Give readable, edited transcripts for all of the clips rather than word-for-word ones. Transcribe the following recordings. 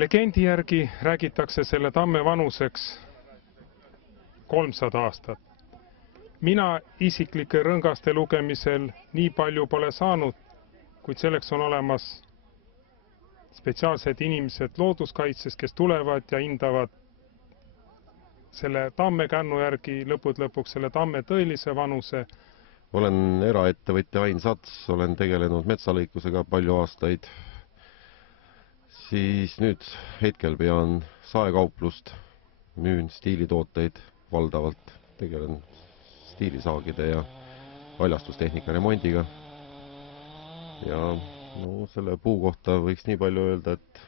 Legendi järgi räägitakse selle tamme vanuseks 300 aastat. Mina isiklike rõngaste lugemisel nii palju pole saanud, kuid selleks on olemas spetsiaalsed inimesed looduskaitses, kes tulevad ja hindavad selle tamme kännu järgi lõpuks selle tamme tõelise vanuse. Olen eraettevõtja Ain Sats, olen tegelenud metsalõikusega palju aastaid. Siis nüüd hetkel pean saekauplust, müün stiilitooteid valdavalt, tegelen stiilisaagide ja valjastustehnika remondiga. Ja no, selle puu kohta võiks nii palju öelda, et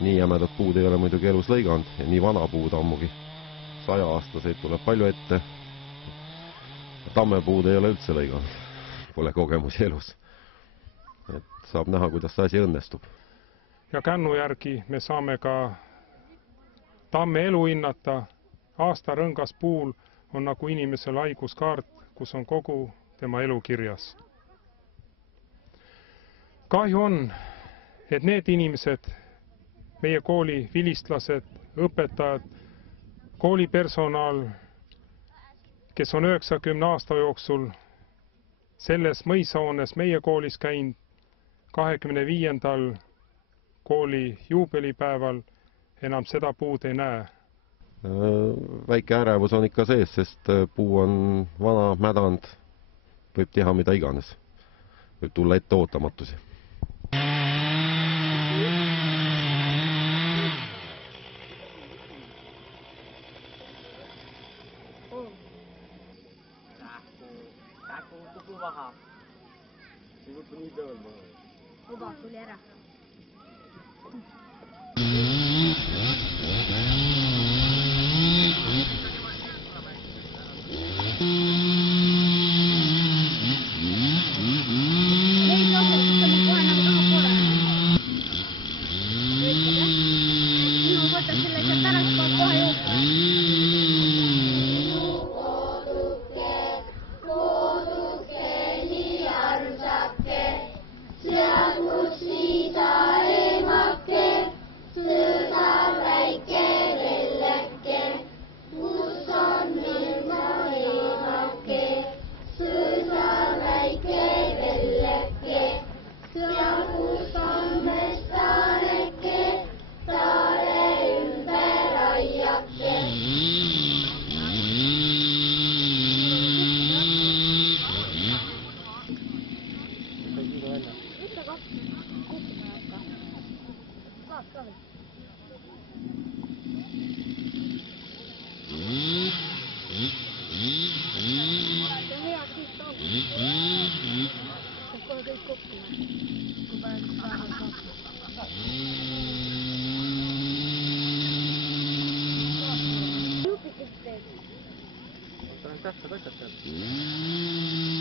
nii jämedat puud ei ole muidugi elus lõiganud ja nii vana puud ammugi. 100-aastaseid tuleb palju ette. Tammepuud ei ole üldse lõiganud, pole kogemusi elus. Et saab näha, kuidas see asi õnnestub. Ja kännu järgi me saame ka tamme elu hinnata. Aasta rõngas puul on nagu inimesel haiguskaart, kus on kogu tema elu kirjas. Kahju on, et need inimesed, meie kooli vilistlased, õpetajad, koolipersonal, kes on 90 aasta jooksul selles mõisahoones meie koolis käinud 25. kooli juubelipäeval, enam seda puud ei näe. Väike ärevus on ikka sees, sest puu on vana, mädanud, võib teha mida iganes. Võib tulla ette ootamatusi. Luba tuli ära. Tähtsad asjad.